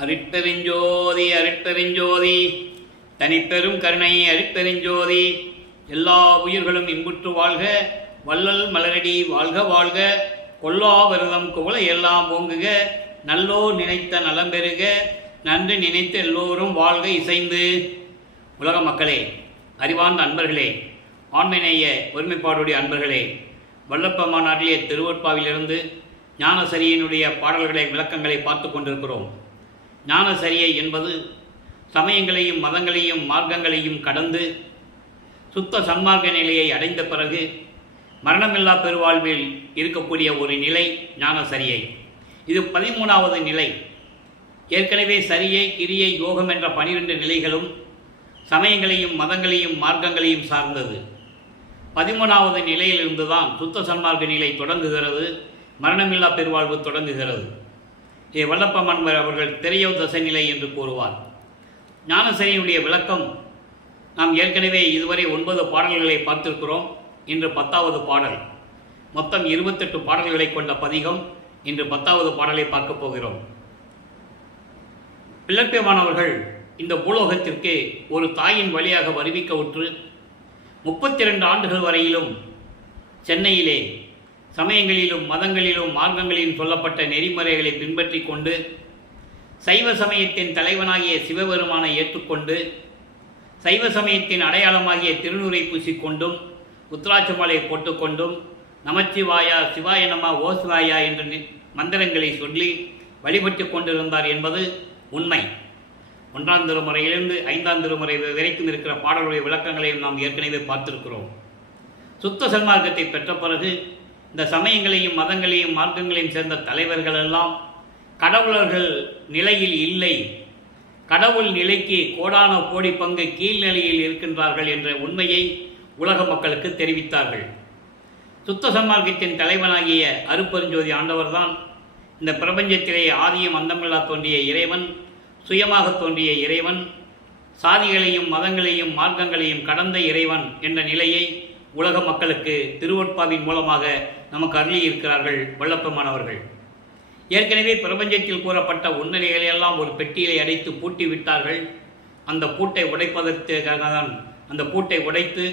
அருட்பெருஞ்சோதி அருட்பெருஞ்சோதி தனிப்பெரும் கருணை அருட்பெருஞ்சோதி. எல்லா உயிர்களும் இன்புற்று வாழ்க, வள்ளல் மலரடி வாழ்க வாழ்க. கொல்லா விரதம் குவளை எல்லாம் ஓங்குக, நல்லோர் நினைத்த நலம் பெறுக, நன்று நினைத்த எல்லோரும் வாழ்க இசைந்து. உலக மக்களே, அறிவார்ந்த அன்பர்களே, ஆண்மைநேய ஒருமைப்பாடுடைய அன்பர்களே, வல்லப்பெருமான் அருளிய திருவொற்பாவிலிருந்து ஞானசரியனுடைய பாடல்களை விளக்கங்களை பார்த்து கொண்டிருக்கிறோம். ஞானசரியை என்பது சமயங்களையும் மதங்களையும் மார்க்கங்களையும் கடந்து சுத்த சன்மார்க்க நிலையை அடைந்த பிறகு மரணமில்லா பெருவாழ்வில் இருக்கக்கூடிய ஒரு நிலை ஞானசரியை. இது 13வது நிலை. ஏற்கனவே சரியை, கிரியை, யோகம் என்ற 12 நிலைகளும் சமயங்களையும் மதங்களையும் மார்க்கங்களையும் சார்ந்தது. 13வது நிலையிலிருந்து தான் சுத்த சன்மார்க்க நிலை தொடங்குகிறது, மரணமில்லா பெருவாழ்வு தொடங்குகிறது. வல்லப்பெருமான் அவர்கள் திரையோ தசை நிலை என்று கூறுவார். ஞானசரியினுடைய விளக்கம் நாம் ஏற்கனவே இதுவரை 9 பாடல்களை பார்த்திருக்கிறோம். இன்று 10வது பாடல். மொத்தம் 28 பாடல்களை கொண்ட பதிகம். இன்று 10வது பாடலை பார்க்க போகிறோம். பிள்ளைப்பெருமான் அவர்கள் இந்த பூலோகத்திற்கு ஒரு தாயின் வழியாக வருவிக்க உற்று 32 ஆண்டுகள் வரையிலும் சென்னையிலே சமயங்களிலும் மதங்களிலும் மார்க்கங்களிலும் சொல்லப்பட்ட நெறிமுறைகளை பின்பற்றி கொண்டு சைவ சமயத்தின் தலைவனாகிய சிவபெருமானை ஏற்றுக்கொண்டு சைவ சமயத்தின் அடையாளமாகிய திருநூரை பூசிக்கொண்டும் உத்ராட்ச மாலை போட்டுக்கொண்டும் நமச்சிவாயா, சிவாய நம, ஓசிவாயா என்ற மந்திரங்களை சொல்லி வழிபட்டு கொண்டிருந்தார் என்பது உண்மை. 1ஆம் திருமுறையிலிருந்து 5ஆம் திருமுறை வரைக்கும் இருக்கிற பாடலுடைய விளக்கங்களையும் நாம் ஏற்கனவே பார்த்திருக்கிறோம். சுத்த சன்மார்க்கத்தை பெற்ற பிறகு இந்த சமயங்களையும் மதங்களையும் மார்க்கங்களையும் சேர்ந்த தலைவர்கள் எல்லாம் கடவுளர்கள் நிலையில் இல்லை, கடவுள் நிலைக்கு கோடான கோடி பங்கு கீழ்நிலையில் இருக்கின்றார்கள் என்ற உண்மையை உலக மக்களுக்கு தெரிவித்தார்கள். சுத்த சன்மார்க்கத்தின் தலைவனாகிய அருட்பெருஞ்சோதி ஆண்டவர்தான் இந்த பிரபஞ்சத்திலே ஆதியும் அந்தமில்லா தோன்றிய இறைவன், சுயமாக தோன்றிய இறைவன், சாதிகளையும் மதங்களையும் மார்க்கங்களையும் கடந்த இறைவன் என்ற நிலையை உலக மக்களுக்கு திருவொற்பாவின் மூலமாக நமக்கு அருளியிருக்கிறார்கள் வல்லப்பெருமான் அவர்கள். ஏற்கனவே பிரபஞ்சத்தில் கூறப்பட்ட உண்மைகளையெல்லாம் ஒரு பெட்டியிலே அடைத்து பூட்டி விட்டார்கள். அந்த பூட்டை உடைப்பதற்காக தான், அந்த பூட்டை உடைத்து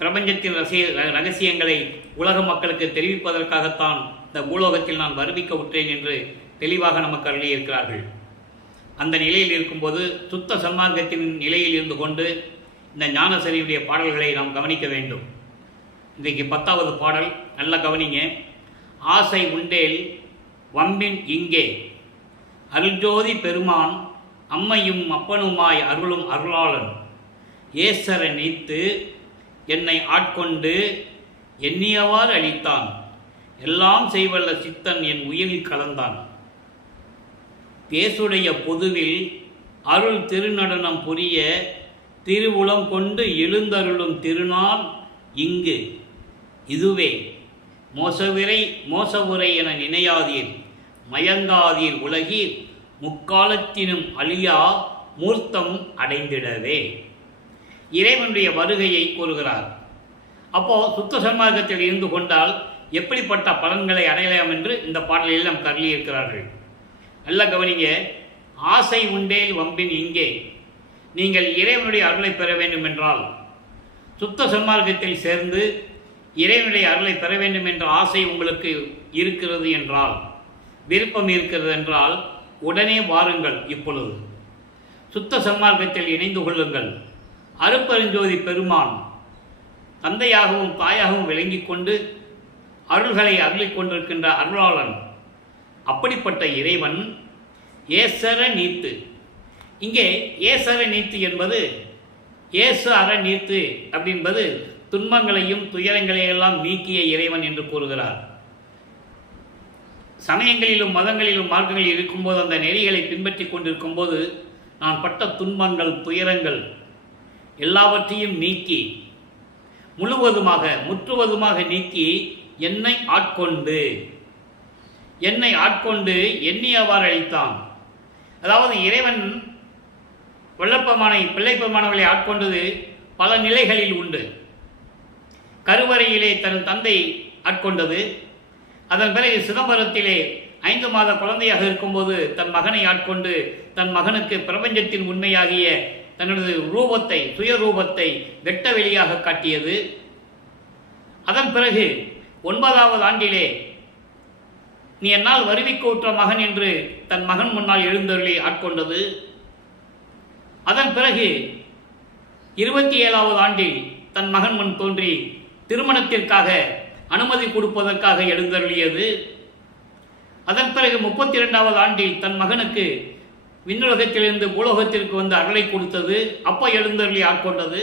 பிரபஞ்சத்தின் ரகசியங்களை உலக மக்களுக்கு தெரிவிப்பதற்காகத்தான் இந்த பூலோகத்தில் நான் வருவிக்க விட்டேன் என்று தெளிவாக நமக்கு அருளியிருக்கிறார்கள். அந்த நிலையில் இருக்கும்போது சுத்த சன்மார்க்கத்தின் நிலையில் இருந்து கொண்டு இந்த ஞானசரியுடைய பாடல்களை நாம் கவனிக்க வேண்டும். இன்றைக்கு 10வது பாடல் நல்ல கவனிங்க. ஆசை உண்டேல் வம்பின் இங்கே, அருள்ஜோதி பெருமான் அம்மையும் அப்பனுமாய் அருளும் அருளாளன், ஏசர நீத்து என்னை ஆட்கொண்டு எண்ணியவாறு அளித்தான், எல்லாம் செய்வல்ல சித்தன் என் உயிரில் கலந்தான், பேசுடைய பொதுவில் அருள் திருநடனம் புரிய திருவுளம் கொண்டு எழுந்தருளும் திருநாள் இங்கு, இதுவே மோசவுரை என நினையாதீர், மயங்காதீர் உலகீர், முக்காலத்தினும் அழியா மூர்த்தம் அடைந்திடவே. இறைவனுடைய வருகையை கூறுகிறார். அப்போ சுத்த சன்மார்க்கத்தில் இருந்து கொண்டால் எப்படிப்பட்ட பலன்களை அடையலாம் என்று இந்த பாடலில் நாம் கருளியிருக்கிறார்கள். நல்ல கவனிங்க. ஆசை உண்டேல் வம்பின் இங்கே. நீங்கள் இறைவனுடைய அருளை பெற வேண்டும் என்றால், சுத்த சன்மார்க்கத்தில் சேர்ந்து இறைவனுடைய அருளை பெற வேண்டும் என்ற ஆசை உங்களுக்கு இருக்கிறது என்றால், விருப்பம் இருக்கிறது என்றால் உடனே வாருங்கள். இப்பொழுது சுத்த சன்மார்க்கத்தில் இணைந்து கொள்ளுங்கள். அருட்பெருஞ்சோதி பெருமான் தந்தையாகவும் தாயாகவும் விளங்கி கொண்டு அருள்களை அருளிக் கொண்டிருக்கின்ற அருளாளன். அப்படிப்பட்ட இறைவன் ஏசர நீத்து. இங்கே ஏசர நீத்து என்பது ஏசு அற நீத்து அப்படின்பது துன்பங்களையும் துயரங்களையெல்லாம் நீக்கிய இறைவன் என்று கூறுகிறார். சமயங்களிலும் மதங்களிலும் மார்க்கங்களில் இருக்கும்போது அந்த நெறிகளை பின்பற்றி கொண்டிருக்கும் போது நான் பட்ட துன்பங்கள் துயரங்கள் எல்லாவற்றையும் நீக்கி முற்றுவதுமாக நீக்கி என்னை ஆட்கொண்டு எண்ணியவாறு அளித்தான். அதாவது இறைவன் வல்லப்பெருமானை, பிள்ளைப்பெருமானவர்களை ஆட்கொண்டது பல நிலைகளில் உண்டு. கருவறையிலே தன் தந்தை ஆட்கொண்டது, அதன் பிறகு சிதம்பரத்திலே 5 மாத குழந்தையாக இருக்கும்போது தன் மகனை ஆட்கொண்டு தன் மகனுக்கு பிரபஞ்சத்தின் உண்மையாகிய தனது ரூபத்தை, சுயரூபத்தை வெட்ட வெளியாக காட்டியது. அதன் பிறகு 9வது ஆண்டிலே நீ என்னால் வருவிக்க உற்ற மகன் என்று தன் மகன் முன்னால் எழுந்தருளி ஆட்கொண்டது. அதன் பிறகு 27வது ஆண்டில் தன் மகன் முன் தோன்றி திருமணத்திற்காக அனுமதி கொடுப்பதற்காக எழுந்தருளியது. அதன் பிறகு 32வது ஆண்டில் தன் மகனுக்கு விண்ணுலகத்திலிருந்து பூலோகத்திற்கு வந்து அருளை கொடுத்தது. அப்போ எழுந்தருளி ஆட்கொண்டது.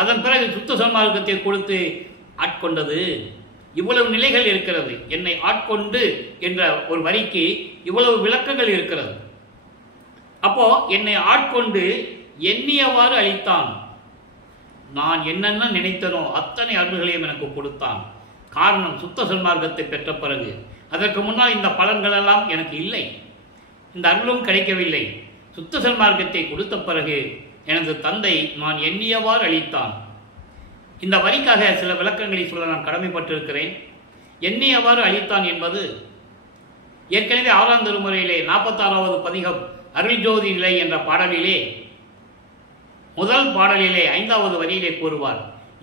அதன் பிறகு சுத்த சன்மார்க்கத்தை கொடுத்து ஆட்கொண்டது. இவ்வளவு நிலைகள் இருக்கிறது. என்னை ஆட்கொண்டு என்ற ஒரு வரிக்கு இவ்வளவு விளக்கங்கள் இருக்கிறது. அப்போ என்னை ஆட்கொண்டு எண்ணியவாறு அளித்தான். நான் என்னென்ன நினைத்தனோ அத்தனை அருள்களையும் எனக்கு கொடுத்தான். காரணம், சுத்த சன்மார்க்கத்தை பெற்ற பிறகு. அதற்கு முன்னால் இந்த பலன்களெல்லாம் எனக்கு இல்லை, இந்த அருளும் கிடைக்கவில்லை. சுத்த சன்மார்க்கத்தை கொடுத்த பிறகு எனது தந்தை நான் எண்ணியவாறு அளித்தான். இந்த வரிக்காக சில விளக்கங்களை சொல்ல நான் கடமைப்பட்டிருக்கிறேன். எண்ணியவாறு அளித்தான் என்பது ஏற்கனவே 6ஆம் திருமுறையிலே 46வது பதிகம் அருள்ஜோதி நிலை என்ற பாடலிலே முதல் பாடலிலே 5வது வரியிலே கூறுவார்,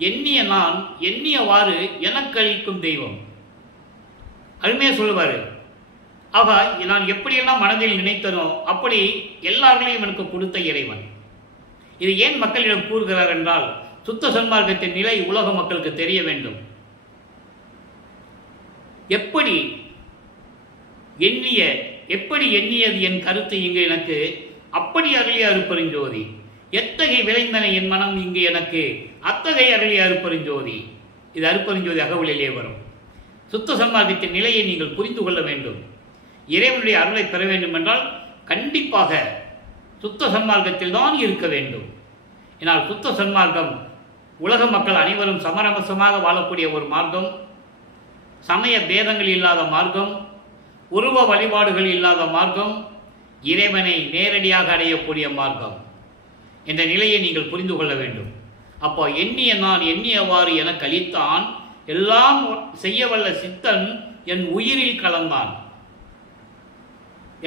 எண்ணிய நான் எண்ணியவாறு எனக்கு அளிக்கும் தெய்வம். அருமையாக சொல்லுவார். ஆக நான் எப்படியெல்லாம் மனதில் நினைத்தனோ அப்படி எல்லார்களையும் எனக்கு கொடுத்த இறைவன். இது ஏன் மக்களிடம் கூறுகிறார் என்றால், சுத்த சன்மார்க்கத்தின் நிலை உலக மக்களுக்கு தெரிய வேண்டும். எப்படி எண்ணியது என் கருத்து இங்கு எனக்கு அப்படி அருளிய அருட்பெருஞ்சோதி. எத்தகைய விளைந்தன என் மனம் இங்கு எனக்கு அத்தகைய அருளிய அருட்பெருஞ்சோதி. இது அருட்பெருஞ்சோதி அகவலிலே வரும். சுத்த சன்மார்க்கத்தின் நிலையை நீங்கள் புரிந்து கொள்ள வேண்டும். இறைவனுடைய அருளை பெற வேண்டும் என்றால் கண்டிப்பாக சுத்த சன்மார்க்கத்தில் தான் இருக்க வேண்டும். ஏனால் சுத்த சன்மார்க்கம் உலக மக்கள் அனைவரும் சமரசமாக வாழக்கூடிய ஒரு மார்க்கம், சமய பேதங்கள் இல்லாத மார்க்கம், உருவ வழிபாடுகள் இல்லாத மார்க்கம், இறைவனை நேரடியாக அடையக்கூடிய மார்க்கம் என்ற நிலையை நீங்கள் புரிந்து கொள்ள வேண்டும். அப்போ எண்ணிய நான் எண்ணியவாறு என கழித்தான், எல்லாம் செய்யவல்ல சித்தன் என் உயிரில் கலந்தான்.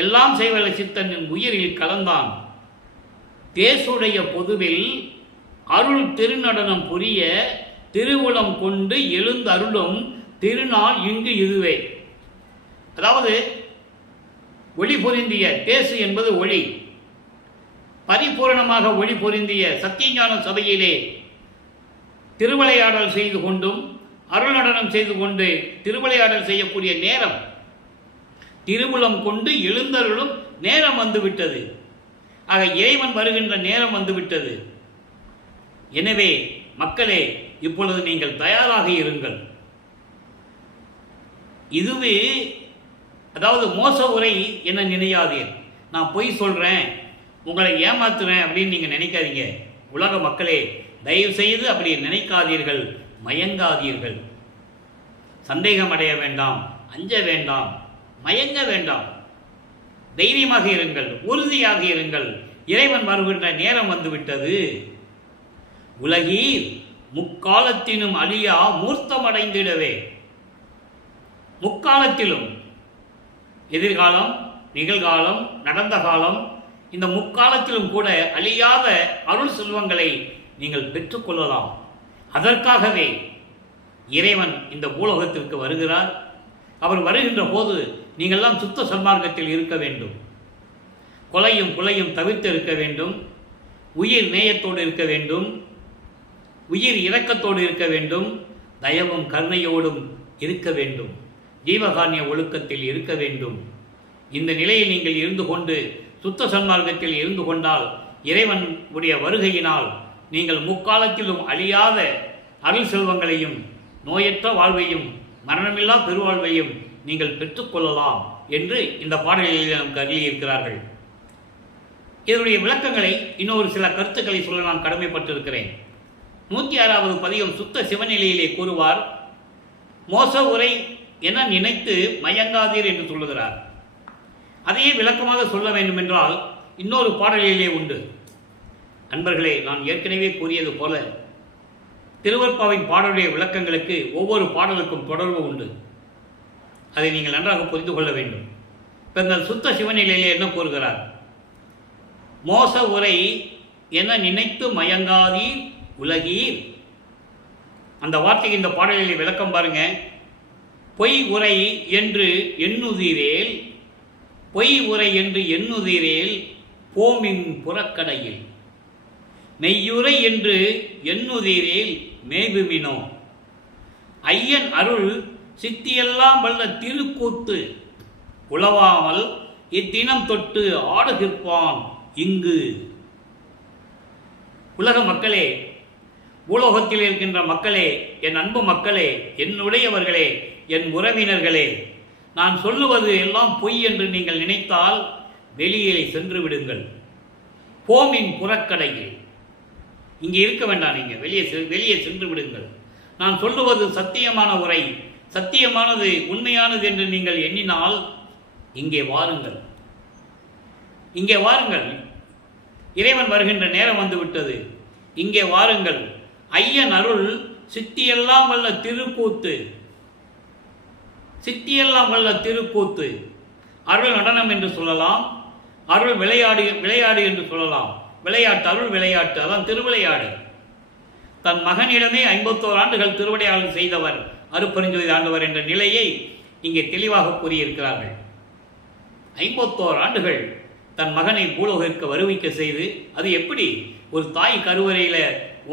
எல்லாம் செய்வல்ல சித்தன் என் உயிரில் கலந்தான். தேசுடைய பொதுவில் அருள் திருநடனம் புரிய திருவுளம் கொண்டு எழுந்தருளும் திருநாள் இங்கு இதுவே. அதாவது ஒளி பொருந்திய தேசு என்பது ஒளி, பரிபூரணமாக ஒளி பொருந்திய சத்தியஞான சபையிலே திருவிளையாடல் செய்து கொண்டும் அருள் நடனம் செய்து கொண்டு திருவிளையாடல் செய்யக்கூடிய நேரம், திருவுளம் கொண்டு எழுந்தருளும் நேரம் வந்துவிட்டது. ஆக இறைவன் வருகின்ற நேரம் வந்துவிட்டது. எனவே மக்களே, இப்பொழுது நீங்கள் தயாராக இருங்கள். இதுவே அதாவது மோச உரை என நினையாதீர். நான் பொய் சொல்கிறேன், உங்களை ஏமாத்துறேன் அப்படின்னு நீங்கள் நினைக்காதீங்க. உலக மக்களே, தயவு செய்து அப்படி நினைக்காதீர்கள், மயங்காதீர்கள். சந்தேகம் அடைய வேண்டாம், அஞ்ச வேண்டாம், மயங்க வேண்டாம். தைரியமாக இருங்கள், உறுதியாக இருங்கள். இறைவன் வருகின்ற நேரம் வந்துவிட்டது. உலகீர் முக்காலத்தினும் அழியா மூர்த்தமடைந்திடவே. முக்காலத்திலும், எதிர்காலம், நிகழ்காலம், நடந்த காலம், இந்த முக்காலத்திலும் கூட அழியாத அருள் செல்வங்களை நீங்கள் பெற்றுக்கொள்ளலாம். அதற்காகவே இறைவன் இந்த பூலோகத்திற்கு வருகிறார். அவர் வருகின்ற போது நீங்கள்லாம் சுத்த சன்மார்க்கத்தில் இருக்க வேண்டும். கொலையும் குலையும் தவிர்த்து இருக்க வேண்டும். உயிர் நேயத்தோடு இருக்க வேண்டும். உயிர் இரக்கத்தோடு இருக்க வேண்டும். தயவும் கருணையோடும் இருக்க வேண்டும். ஜீவகாருண்ய ஒழுக்கத்தில் இருக்க வேண்டும். இந்த நிலையில் நீங்கள் இருந்து கொண்டு சுத்த சன்மார்க்கத்தில் இருந்து கொண்டால் இறைவன் உடைய வருகையினால் நீங்கள் முக்காலத்திலும் அழியாத அருள் செல்வங்களையும் நோயற்ற வாழ்வையும் மரணமில்லா பெருவாழ்வையும் நீங்கள் பெற்றுக்கொள்ளலாம் என்று இந்த பாடலில் நமக்கு அருளியிருக்கிறார்கள். இதனுடைய விளக்கங்களை இன்னொரு சில கருத்துக்களை சொல்ல நான் கடமைப்பட்டிருக்கிறேன். 106வது பதிகம் சுத்த சிவநிலையிலே கூறுவார், மோச உரை என நினைத்து மயங்காதீர் என்று சொல்லுகிறார். அதையே விளக்கமாக சொல்ல வேண்டும் என்றால் இன்னொரு பாடலிலே உண்டு. அன்பர்களே, நான் ஏற்கனவே கூறியது போல திருவற்பாவின் பாடலுடைய விளக்கங்களுக்கு ஒவ்வொரு பாடலுக்கும் தொடர்பு உண்டு. அதை நீங்கள் நன்றாக புரிந்து கொள்ள வேண்டும். இப்போ இந்த சுத்த சிவநிலையிலே என்ன கூறுகிறார்? மோச உரை என நினைத்து மயங்காதீர் உலகீர். அந்த வார்த்தைக்கு இந்த பாடலில் விளக்கம் பாருங்க. பொய் உரை என்று எண்ணுதீரேல், பொய் உரை என்று எண்ணுதீரேல் போமின் புறக்கடையில், மெய்யுரை என்று எண்ணுதீரேல் மேவுமினோ. ஐயன் அருள் சித்தியெல்லாம் வல்ல திருக்கூத்து உளவாமல் இத்தினம் தொட்டு ஆடுகிற்பான் இங்கு. உலக மக்களே, பூலோகத்தில் இருக்கின்ற மக்களே, என் அன்பு மக்களே, என்னுடையவர்களே, என் உறவினர்களே, நான் சொல்லுவது எல்லாம் பொய் என்று நீங்கள் நினைத்தால் வெளியே சென்று விடுங்கள். போமின் புறக்கடையில், இங்கே இருக்க வேண்டாம், நீங்கள் வெளியே சென்று விடுங்கள். நான் சொல்லுவது சத்தியமான உரை, சத்தியமானது, உண்மையானது என்று நீங்கள் எண்ணினால் இங்கே வாருங்கள், இங்கே வாருங்கள். இறைவன் வருகின்ற நேரம் வந்துவிட்டது, இங்கே வாருங்கள். ஐயன் அருள் சித்தியெல்லாம் வல்ல திருக்கூத்து, சித்தியெல்லாம் வல்ல திருக்கூத்து. அருள் நடனம் என்று சொல்லலாம், அருள் விளையாடு என்று சொல்லலாம். விளையாட்டு, அருள் விளையாட்டு, அதான் திருவிளையாடு. தன் மகனிடமே 51 ஆண்டுகள் திருவிளையாடல் செய்தவர் அருட்பெருஞ்சோதி ஆண்டவர் என்ற நிலையை இங்கே தெளிவாக கூறியிருக்கிறார்கள். 51 ஆண்டுகள் தன் மகனை பூலோகிற்கு வருவிக்க செய்து, அது எப்படி ஒரு தாய் கருவறையில்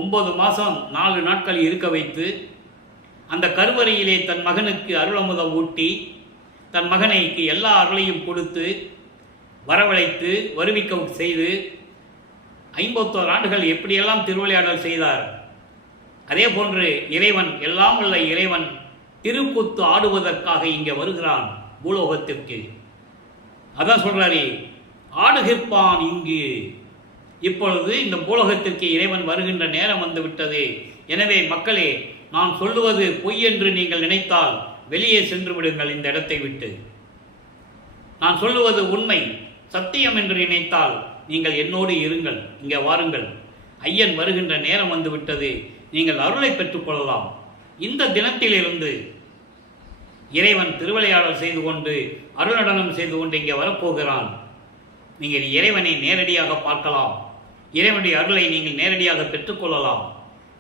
9 மாதம் 4 நாட்கள் இருக்க வைத்து, அந்த கருவறையிலே தன் மகனுக்கு அருளமுதம் ஊட்டி, தன் மகனைக்கு எல்லா அருளையும் கொடுத்து வரவழைத்து வருவிக்க செய்து 51 ஆண்டுகள் எப்படியெல்லாம் திருவிளையாடல் செய்தார். அதே போன்று இறைவன், எல்லாம் உள்ள இறைவன் திருக்கூத்து ஆடுவதற்காக இங்கே வருகிறான் பூலோகத்திற்கு. அதான் சொல்றாரு, ஆடுகிற்பான் இங்கு. இப்பொழுது இந்த பூலோகத்திற்கு இறைவன் வருகின்ற நேரம் வந்துவிட்டது. எனவே மக்களே, நான் சொல்லுவது பொய் என்று நீங்கள் நினைத்தால் வெளியே சென்று விடுங்கள் இந்த இடத்தை விட்டு. நான் சொல்லுவது உண்மை, சத்தியம் என்று நினைத்தால் நீங்கள் என்னோடு இருங்கள், இங்கே வாருங்கள். ஐயன் வருகின்ற நேரம் வந்துவிட்டது, நீங்கள் அருளை பெற்றுக்கொள்ளலாம். இந்த தினத்திலிருந்து இறைவன் திருவிளையாடல் செய்து கொண்டு, அருள் நடனம் செய்து கொண்டு இங்கே வரப்போகிறான். நீங்கள் இறைவனை நேரடியாக பார்க்கலாம், இறைவனுடைய அருளை நீங்கள் நேரடியாக பெற்றுக்கொள்ளலாம்.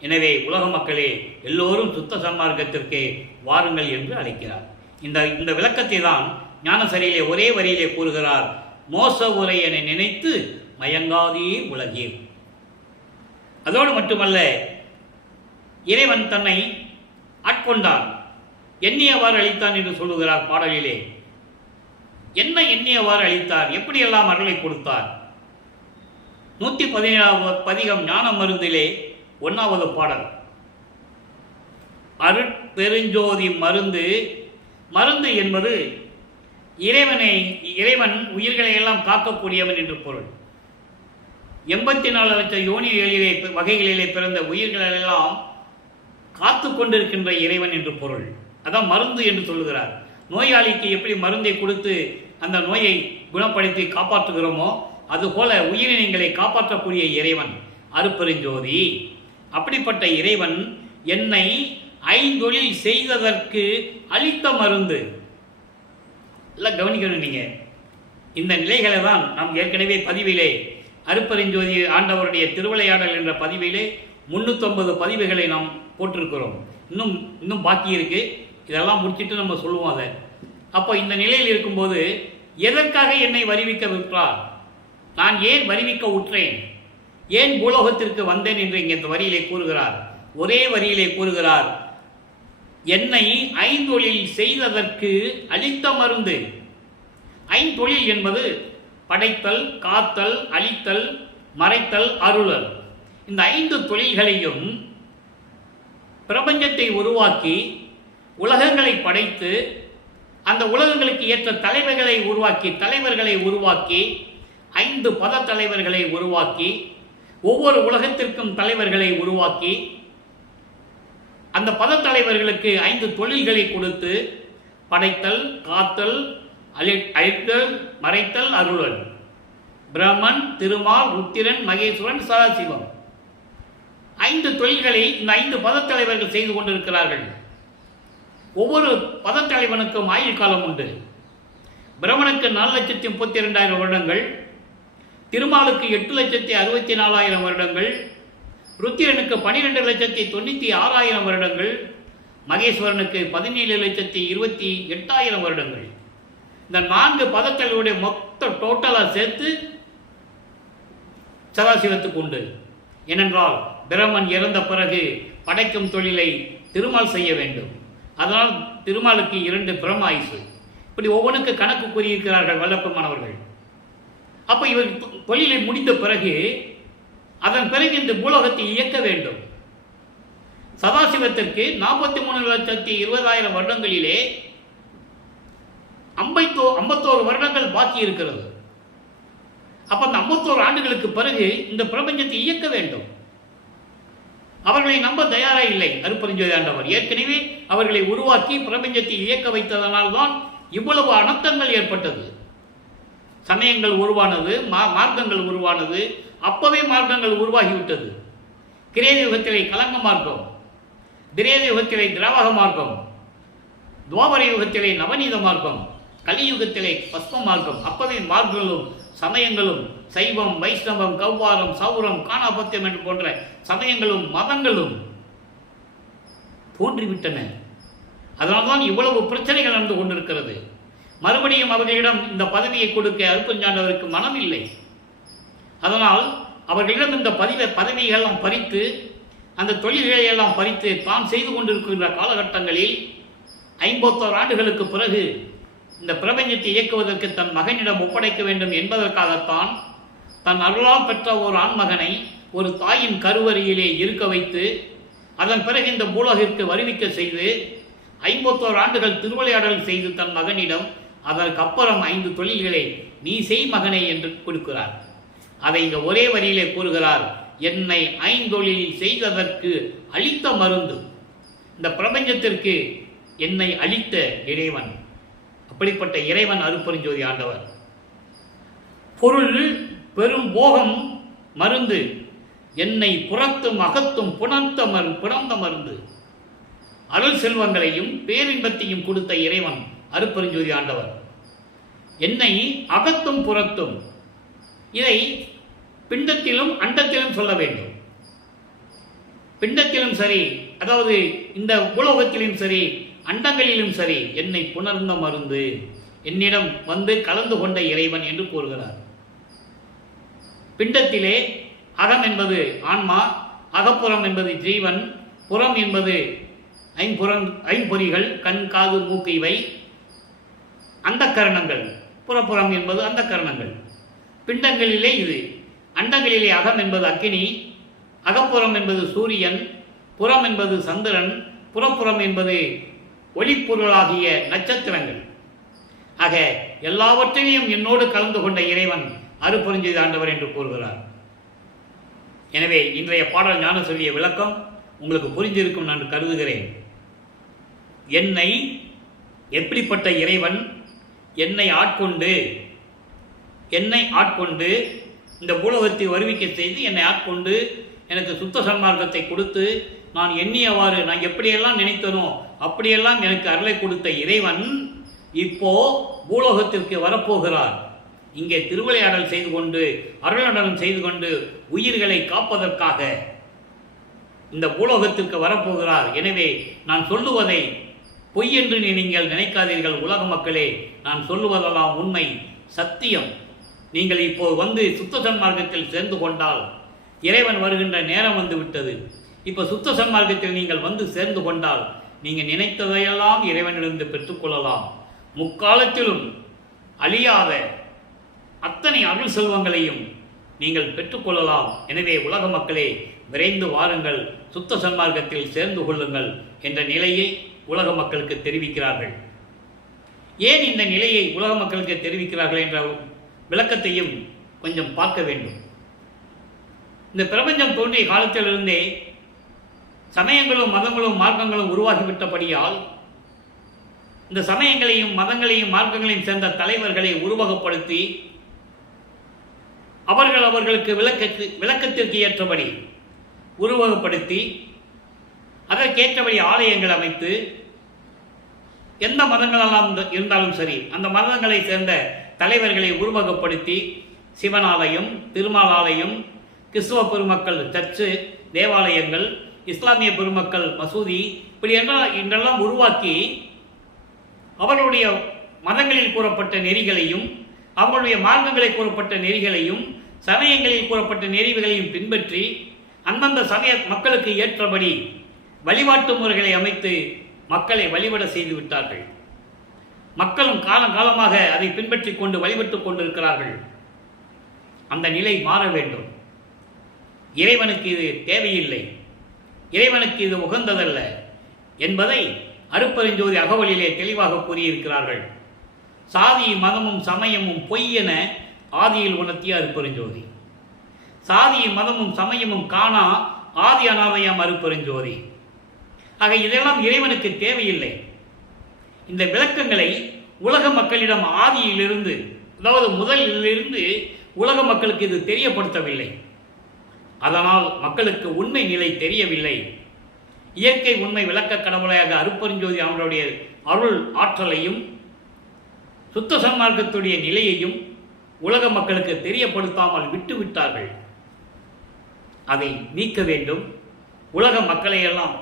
எனவே உலக மக்களே, எல்லோரும் சுத்த சன்மார்க்கத்திற்கே வாருங்கள் என்று அழைக்கிறார். இந்த விளக்கத்தை தான் ஞானசரியிலே ஒரே வரியிலே கூறுகிறார். மோச உரை என நினைத்து மயங்காதீர் உலகீர். அதோடு மட்டுமல்ல, இறைவன் தன்னை ஆட்கொண்டான், எண்ணியவாறு அளித்தான் என்று சொல்லுகிறார் பாடலிலே. என்ன எண்ணியவாறு அளித்தார்? எப்படியெல்லாம் அருளை கொடுத்தார்? 117வது பதிகம் ஞான மருந்திலே 1வது பாடல். அருட்பெருஞ்சோதி மருந்து. மருந்து என்பது இறைவன் உயிர்களை எல்லாம் காக்கக்கூடியவன் என்று பொருள். 84 லட்சம் யோனிகளிலே வகைகளிலே பிறந்த உயிர்களெல்லாம் காத்து கொண்டிருக்கின்ற இறைவன் என்று பொருள். அதான் மருந்து என்று சொல்லுகிறார். நோயாளிக்கு எப்படி மருந்தை கொடுத்து அந்த நோயை குணப்படுத்தி காப்பாற்றுகிறோமோ, அதுபோல உயிரினங்களை காப்பாற்றக்கூடிய இறைவன் அருட்பெருஞ்சோதி. அப்படிப்பட்ட இறைவன் என்னை ஐந்தொழில் செய்ததற்கு அளித்த மருந்து. எல்லாம் கவனிக்கணும் நீங்கள். இந்த நிலைகளை தான் நாம் ஏற்கனவே பதிவிலே அருட்பெருஞ்சோதி ஆண்டவருடைய திருவிளையாடல் என்ற பதிவிலே 350 பதிவுகளை நாம் போட்டிருக்கிறோம். இன்னும் பாக்கி இருக்கு. இதெல்லாம் முடிச்சுட்டு நம்ம சொல்லுவோம் அதை. அப்போ இந்த நிலையில் இருக்கும்போது எதற்காக என்னை வருவிக்க விட்டார்? நான் ஏன் வருவிக்க உற்றேன்? ஏன் பூலோகத்திற்கு வந்தேன் என்று இங்கே இந்த வரியிலே கூறுகிறார். ஒரே வரியிலே கூறுகிறார், என்னை ஐந்தொழில் செய்ததற்கு அளித்த மருந்து. ஐந்தொழில் என்பது படைத்தல், காத்தல், அழித்தல், மறைத்தல், அருளல். இந்த 5 தொழில்களையும் பிரபஞ்சத்தை உருவாக்கி உலகங்களை படைத்து அந்த உலகங்களுக்கு ஏற்ற தலைவர்களை உருவாக்கி 5 பத தலைவர்களை உருவாக்கி ஒவ்வொரு உலகத்திற்கும் தலைவர்களை உருவாக்கி அந்த பத தலைவர்களுக்கு 5 தொழில்களை கொடுத்து படைத்தல், காத்தல், அழித்தல், மறைத்தல், அருளல். பிரம்மன், திருமால், ருத்திரன், மகேஸ்வரன், சதாசிவம். 5 தொழில்களை இந்த 5 பதத்தலைவர்கள் செய்து கொண்டிருக்கிறார்கள். ஒவ்வொரு பதத்தலைவனுக்கும் ஆயுள் காலம் உண்டு. பிரமனுக்கு 4,32,000 வருடங்கள், திருமாலுக்கு 8,64,000 வருடங்கள், ருத்திரனுக்கு 12,96,000 வருடங்கள், மகேஸ்வரனுக்கு 17,28,000 வருடங்கள். இந்த 4 பதங்களுடைய மொத்த டோட்டலாக சேர்த்து சதாசிவத்துக்கு உண்டு. ஏனென்றால் பிரமன் இறந்த பிறகு படைக்கும் தொழிலை திருமால் செய்ய வேண்டும். அதனால் திருமாலுக்கு 2 பிரம ஆயுசு. இப்படி ஒவ்வொன்றுக்கு கணக்கு கூறியிருக்கிறார்கள் வல்லப்பமானவர்கள். அப்போ இவர் தொழிலை முடிந்த பிறகு அதன் பிறகு இந்த பூலோகத்தை இயக்க வேண்டும். சதாசிவத்திற்கு 43,20,000 வருடங்களிலே 51 வருடங்கள் பாக்கி இருக்கிறது. அப்ப அந்த 51 ஆண்டுகளுக்கு பிறகு இந்த பிரபஞ்சத்தை இயக்க வேண்டும். அவர்களை நம்ப தயாரா இல்லை அருட்பெருஞ்சோதி ஆண்டவர். ஏற்கனவே அவர்களை உருவாக்கி பிரபஞ்சத்தை இயக்க வைத்ததனால்தான் இவ்வளவு அனர்த்தங்கள் ஏற்பட்டது. சமயங்கள் உருவானது, மார்க்கங்கள் உருவானது. அப்பவே மார்க்கங்கள் உருவாகிவிட்டது. கிரேத யுகத்திலே கலங்க மார்க்கம், திரேத யுகத்திலே திராவக மார்க்கம், துவாபர யுகத்திலே நவநீத மார்க்கம், கலியுகத்திலே பஸ்ம மார்க்கம். அப்பவே மார்க்கங்களும் சமயங்களும் சைவம், வைஷ்ணவம், கௌவாரம், சௌரம், காணாபத்தியம் என்று போன்ற சமயங்களும் மதங்களும் தோன்றிவிட்டன. அதனால்தான் இவ்வளவு பிரச்சனைகள் நடந்து கொண்டிருக்கிறது. மறுபடியும் அவர்களிடம் இந்த பதவியை கொடுக்க அருட்பெருஞ்சாண்டவருக்கு மனம் இல்லை. அதனால் அவர்களிடம் இந்த பதவியெல்லாம் பறித்து, அந்த தொழில்களை எல்லாம் பறித்து தான் செய்து கொண்டிருக்கின்ற காலகட்டங்களில் 51 ஆண்டுகளுக்கு பிறகு இந்த பிரபஞ்சத்தை இயக்குவதற்கு தன் மகனிடம் ஒப்படைக்க வேண்டும் என்பதற்காகத்தான் தன் அருளால் பெற்ற ஒரு ஆண்மகனை ஒரு தாயின் கருவறையிலே இருக்க வைத்து, அதன் பிறகு இந்த பூலகிற்கு வருவிக்க செய்து 51 ஆண்டுகள் திருவிளையாடல் செய்து தன் மகனிடம் அதற்கப்புறம் 5 தொழில்களை நீ செய் மகனை என்று கொடுக்கிறார். அதை இங்க ஒரே வரியிலே கூறுகிறார். என்னை 5 தொழில் செய்ததற்கு அளித்த மருந்து. இந்த பிரபஞ்சத்திற்கு என்னை அளித்த இறைவன். அப்படிப்பட்ட இறைவன் அருட்பெருஞ்சோதி ஆண்டவர். பொருள் பெரும் போகம் மருந்து, என்னை புறத்தும் அகத்தும் புணர்ந்த மருந்து. அருள் செல்வங்களையும் பேரின்பத்தையும் கொடுத்த இறைவன் அருட்பெருஞ்சோதி ஆண்டவர். என்னை அகத்தும் புறத்தும், இதை பிண்டத்திலும் அண்டத்திலும் சொல்ல வேண்டும். பிண்டத்திலும் சரி, அதாவது இந்த பூலோகத்திலும் சரி, அண்டங்களிலும் சரி, என்னை புணர்ந்த மருந்து, என்னிடம் வந்து கலந்து கொண்ட இறைவன் என்று கூறுகிறார். பிண்டத்திலே அகம் என்பது ஆன்மா, அகப்புறம் என்பது ஜீவன், புறம் என்பது ஐம்பொறிகள், கண், காது, மூக்கு, இவை அந்த கரணங்கள். புறப்புறம் என்பது அந்த கரணங்கள். பிண்டங்களிலே இது. அண்டங்களிலே அகம் என்பது அக்கினி, அகப்புறம் என்பது சூரியன், புறம் என்பது சந்திரன், புறப்புறம் என்பது ஒளிப்பொருளாகிய நட்சத்திரங்கள். ஆக எல்லாவற்றையும் என்னோடு கலந்து கொண்ட இறைவன் அருட்பெருஞ்சோதி ஆண்டவர் என்று கூறுகிறார். எனவே இன்றைய பாடல் ஞான சொல்லிய விளக்கம் உங்களுக்கு புரிந்திருக்கும் நான் கருதுகிறேன். என்னை எப்படிப்பட்ட இறைவன் என்னை ஆட்கொண்டு இந்த பூலோகத்தை வருவிக்க செய்து என்னை ஆட்கொண்டு எனக்கு சுத்த சன்மார்க்கத்தை கொடுத்து நான் எண்ணியவாறு நான் எப்படியெல்லாம் நினைத்தனோ அப்படியெல்லாம் எனக்கு அருளை கொடுத்த இறைவன் இப்போ பூலோகத்திற்கு வரப்போகிறார். இங்கே திருவிளையாடல் செய்து கொண்டு, அருளடனம் செய்து கொண்டு உயிர்களை காப்பதற்காக இந்த பூலோகத்திற்கு வரப்போகிறார். எனவே நான் சொல்லுவதை பொய் என்று நீங்கள் நினைக்காதீர்கள் உலக மக்களே. நான் சொல்லுவதெல்லாம் உண்மை, சத்தியம். நீங்கள் இப்போ வந்து சுத்த சன்மார்க்கத்தில் சேர்ந்து கொண்டால் இறைவன் வருகின்ற நேரம் வந்து விட்டது. இப்போ சுத்த சன்மார்க்கத்தில் நீங்கள் வந்து சேர்ந்து கொண்டால் நீங்கள் நினைத்ததையெல்லாம் இறைவனிலிருந்து பெற்றுக்கொள்ளலாம். முக்காலத்திலும் அழியாத அத்தனை அருள் செல்வங்களையும் நீங்கள் பெற்றுக்கொள்ளலாம். எனவே உலக மக்களே, விரைந்து வாருங்கள், சுத்த சன்மார்க்கத்தில் சேர்ந்து கொள்ளுங்கள் என்ற நிலையை உலக மக்களுக்கு தெரிவிக்கிறார்கள். ஏன் இந்த நிலையை உலக மக்களுக்கு தெரிவிக்கிறார்கள் என்ற விளக்கத்தையும் கொஞ்சம் பார்க்க வேண்டும். இந்த பிரபஞ்சம் தோன்றிய காலத்திலிருந்தே சமயங்களும் மதங்களும் மார்க்கங்களும் உருவாகிவிட்டபடியால் இந்த சமயங்களையும் மதங்களையும் மார்க்கங்களையும் சேர்ந்த தலைவர்களை உருவகப்படுத்தி அவர்களுக்கு விளக்கத்திற்கு ஏற்றபடி உருவகப்படுத்தி அதற்கேற்றபடி ஆலயங்கள் அமைத்து எந்த மதங்களெல்லாம் இருந்தாலும் சரி, அந்த மதங்களை சேர்ந்த தலைவர்களை உருவகப்படுத்தி சிவனாலயம், திருமாலாலயம், கிறிஸ்துவ பெருமக்கள் சர்ச்சு, தேவாலயங்கள், இஸ்லாமிய பெருமக்கள் மசூதி, இப்படி என்றெல்லாம் உருவாக்கி அவர்களுடைய மதங்களில் கூறப்பட்ட நெறிகளையும், அவர்களுடைய மார்க்கங்களில் கூறப்பட்ட நெறிகளையும், சமயங்களில் கூறப்பட்ட நெறிகளையும் பின்பற்றி அந்தந்த சமய மக்களுக்கு ஏற்றபடி வழிபாட்டு முறைகளை அமைத்து மக்களை வழிபட செய்து விட்டார்கள். மக்களும் காலகாலமாக அதை பின்பற்றி கொண்டு வழிபட்டுக் கொண்டிருக்கிறார்கள். அந்த நிலை மாற வேண்டும். இறைவனுக்கு இது தேவையில்லை, இறைவனுக்கு இது உகந்ததல்ல என்பதை அருட்பெருஞ்சோதி அகவலிலே தெளிவாக கூறியிருக்கிறார்கள். சாதி மதமும் சமயமும் பொய் என ஆதியில் உணர்த்திய அருட்பெருஞ்சோதி. சாதி மதமும் சமயமும் காணா ஆதி அனாதையாம் அருட்பெருஞ்சோதி. ஆக இதெல்லாம் இறைவனுக்கு தேவையில்லை. இந்த விளக்கங்களை உலக மக்களிடம் ஆதியிலிருந்து, அதாவது முதலிலிருந்து உலக மக்களுக்கு இது தெரியப்படுத்தவில்லை. அதனால் மக்களுக்கு உண்மை நிலை தெரியவில்லை. இயற்கை உண்மை விளக்க கடவுளையாக அருட்பெருஞ்சோதி அவருடைய அருள் ஆற்றலையும் சுத்த சன்மார்க்கத்துடைய நிலையையும் உலக மக்களுக்கு தெரியப்படுத்தாமல் விட்டுவிட்டார்கள். அதை நீக்க வேண்டும். உலக மக்களை எல்லாம்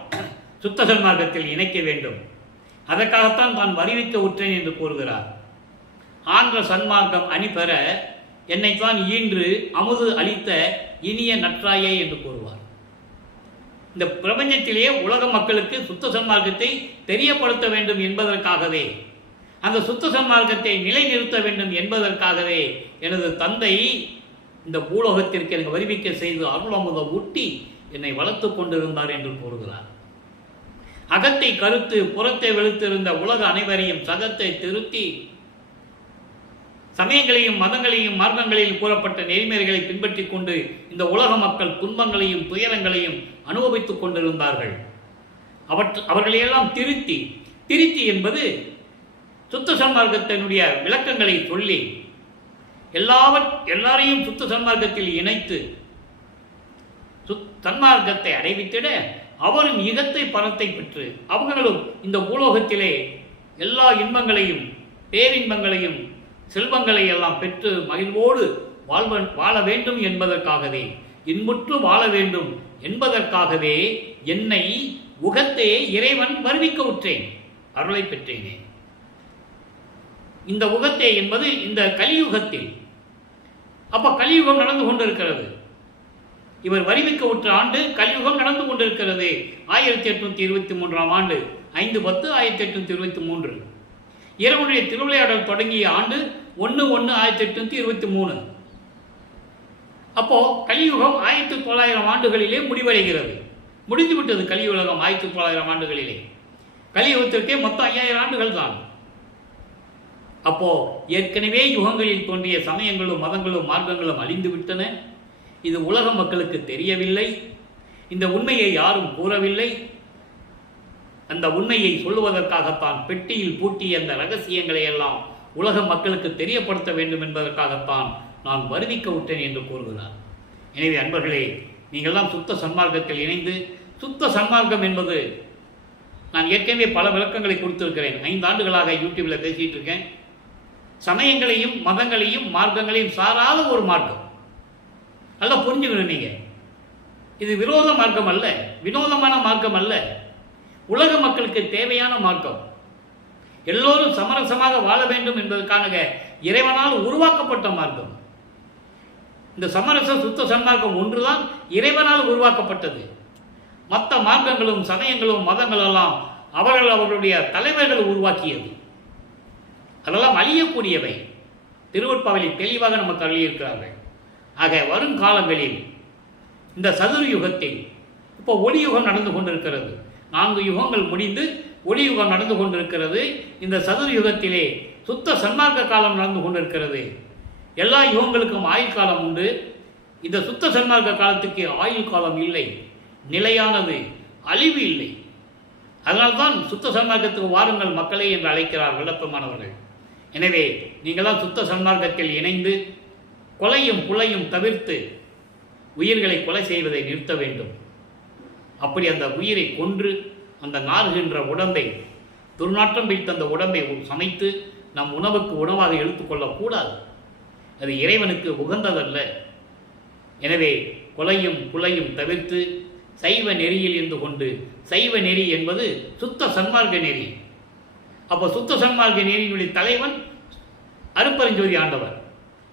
சுத்த சன்மார்க்கத்தில் இணைக்க வேண்டும். அதற்காகத்தான் தான் வருவிக்க உற்றேன் என்று கூறுகிறார். ஆன்ற சன்மார்க்கம் அணி பெற என்னைத்தான் ஈன்று அமுது அளித்த இனிய நற்றாயே என்று கூறுவார். இந்த பிரபஞ்சத்திலேயே உலக மக்களுக்கு சுத்த சன்மார்க்கத்தை தெரியப்படுத்த வேண்டும் என்பதற்காகவே, அந்த சுத்த சன்மார்க்கத்தை நிலைநிறுத்த வேண்டும் என்பதற்காகவே எனது தந்தை இந்த பூலோகத்திற்கு எனக்கு வருவிக்க செய்து அருளமுதம் ஊட்டி என்னை வளர்த்து கொண்டிருந்தார் என்று கூறுகிறார். அகத்தை கருத்து புறத்தை வெளுத்திருந்த உலக அனைவரையும் சகத்தை திருத்தி சமயங்களையும் மதங்களையும் மார்க்கங்களையும் கூறப்பட்ட நெறிமுறைகளை பின்பற்றி கொண்டு இந்த உலக மக்கள் துன்பங்களையும் துயரங்களையும் அனுபவித்துக் கொண்டிருந்தார்கள். அவர்களையெல்லாம் திருத்தி என்பது சுத்த சன்மார்க்கத்தினுடைய விளக்கங்களை சொல்லி எல்லாரையும் சுத்த சன்மார்க்கத்தில் இணைத்து சன்மார்க்கத்தை அடைவித்திட அவரும் இகத்தை பரத்தை பெற்று அவர்களும் இந்த பூலோகத்திலே எல்லா இன்பங்களையும் பேரின்பங்களையும் செல்வங்களை எல்லாம் பெற்று மகிழ்வோடு வாழ வேண்டும் என்பதற்காகவே, இன்புற்று வாழ வேண்டும் என்பதற்காகவே என்னை உகத்தே இறைவன் வருவிக்க உற்றேன், அருளை பெற்றேனே. இந்த உகத்தே என்பது இந்த கலியுகத்தில், அப்ப கலியுகம் நடந்து கொண்டிருக்கிறது. இவர் வருவிக்க உற்ற ஆண்டு கலியுகம் நடந்து கொண்டிருக்கிறது. 1823 ஆண்டு 5/10/1823 இறைவனுடைய திருவிளையாடல் தொடங்கிய ஆண்டு 1/1/1823. அப்போ கலியுகம் 1900 ஆண்டுகளிலே முடிவடைகிறது. முடிந்துவிட்டது கலியுலகம் 1900 ஆண்டுகளிலே. கலியுகத்திற்கே மொத்தம் 5000 ஆண்டுகள் தான். அப்போ ஏற்கனவே யுகங்களில் தோன்றிய சமயங்களும் மதங்களும் மார்க்கங்களும் அழிந்து விட்டன. இது உலக மக்களுக்கு தெரியவில்லை. இந்த உண்மையை யாரும் கூறவில்லை. அந்த உண்மையை சொல்லுவதற்காகத்தான் பெட்டியில் பூட்டிய அந்த ரகசியங்களை எல்லாம் உலக மக்களுக்கு தெரியப்படுத்த வேண்டும் என்பதற்காகத்தான் நான் வருவிக்க விட்டேன் என்று கூறுகிறார். எனவே அன்பர்களே, நீங்கள்லாம் சுத்த சன்மார்க்கத்தில் இணைந்து, சுத்த சன்மார்க்கம் என்பது நான் ஏற்கனவே பல விளக்கங்களை கொடுத்திருக்கிறேன். 5 ஆண்டுகளாக யூடியூப்பில் பேசிகிட்டு இருக்கேன். சமயங்களையும் மதங்களையும் மார்க்கங்களையும் சாராத ஒரு மார்க்கம். நல்லா புரிஞ்சுக்கணும். நீங்கள் இது விரோத மார்க்கம் அல்ல, வினோதமான மார்க்கம் அல்ல, உலக மக்களுக்கு தேவையான மார்க்கம். எல்லோரும் சமரசமாக வாழ வேண்டும் என்பதற்கான இறைவனால் உருவாக்கப்பட்ட மார்க்கம். இந்த சமரச சுத்த சன்மார்க்கம் ஒன்றுதான் இறைவனால் உருவாக்கப்பட்டது. மற்ற மார்க்கங்களும் சமயங்களும் மதங்களெல்லாம் அவர்களுடைய தலைவர்கள் உருவாக்கியது. அதெல்லாம் அழியக்கூடியவை. திருவொற்பாவிலில் தெளிவாக நமக்கு அழியிருக்கிறார்கள். ஆக வருங்காலங்களில் இந்த சதுர யுகத்தில் இப்போ ஒளியுகம் நடந்து கொண்டிருக்கிறது. 4 யுகங்கள் முடிந்து ஒளியுகம் நடந்து கொண்டிருக்கிறது. இந்த சதுர யுகத்திலே சுத்த சன்மார்க்க காலம் நடந்து கொண்டிருக்கிறது. எல்லா யுகங்களுக்கும் ஆயுள் காலம் உண்டு. இந்த சுத்த சன்மார்க்க காலத்துக்கு ஆயுள் காலம் இல்லை, நிலையானது, அழிவு இல்லை. அதனால்தான் சுத்த சன்மார்க்கத்துக்கு வாருங்கள் மக்களே என்று அழைக்கிறார் விளப்பமானவர்கள். எனவே நீங்களாம் சுத்த சன்மார்க்கத்தில் இணைந்து கொலையும் புலையும் தவிர்த்து உயிர்களை கொலை செய்வதை நிறுத்த வேண்டும். அப்படி அந்த உயிரை கொன்று அந்த நாறுகின்ற உடம்பை துர்நாற்றம் பிடித்த அந்த உடம்பை சமைத்து நம் உணவுக்கு உணவாக எடுத்துக்கொள்ளக்கூடாது. அது இறைவனுக்கு உகந்ததல்ல. எனவே கொலையும் புலையும் தவிர்த்து சைவ நெறியில் இருந்து கொண்டு, சைவ நெறி என்பது சுத்த சன்மார்க்க நெறி. அப்போ சுத்த சன்மார்க்க நெறியினுடைய தலைவன் அருட்பெருஞ்சோதி ஆண்டவர்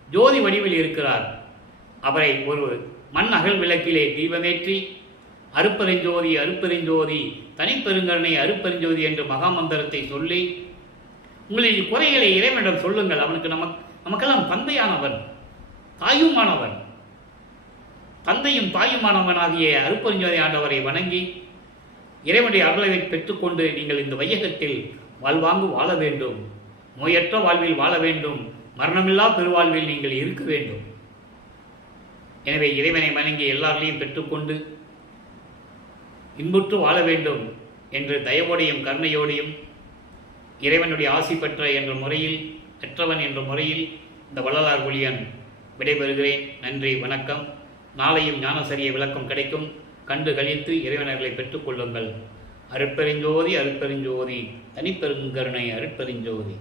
ஜோதி வடிவில் இருக்கிறார். அவரை ஒரு மண் அகல் விளக்கிலே தீபமேற்றி அருட்பெருஞ்சோதி அருட்பெருஞ்சோதி தனிப்பெருங்கருணை அருட்பெருஞ்சோதி என்ற மகாமந்திரத்தை சொல்லி உங்களின் குறைகளை இறைவனிடம் சொல்லுங்கள். அவனுக்கு நமக்கெல்லாம் தந்தையானவன், தாயுமானவன். தந்தையும் தாயுமானவனாகிய அருட்பெருஞ்சோதி ஆண்டவரை வணங்கி இறைவனுடைய அருளை பெற்றுக்கொண்டு நீங்கள் இந்த வையகத்தில் வாழ்வாங்கு வாழ வேண்டும், நோயற்ற வாழ்வில் வாழ வேண்டும், மரணமில்லா பெருவாழ்வில் நீங்கள் இருக்க வேண்டும். எனவே இறைவனை வணங்கி எல்லாரையும் பெற்றுக்கொண்டு இன்புற்று வாழ வேண்டும் என்று தயவோடையும் கருணையோடையும் இறைவனுடைய ஆசி பெற்ற என்ற முறையில், பெற்றவன் என்ற முறையில் இந்த வள்ளலார் ஒளியன் விடைபெறுகிறேன். நன்றி, வணக்கம். நாளையும் ஞானசரிய விளக்கம் கிடைக்கும். கண்டு கழித்து இறைவனர்களை பெற்றுக்கொள்ளுங்கள். அருட்பெருஞ்சோதி அருட்பெருஞ்சோதி தனிப்பெருங்கருணை அருட்பெருஞ்சோதி.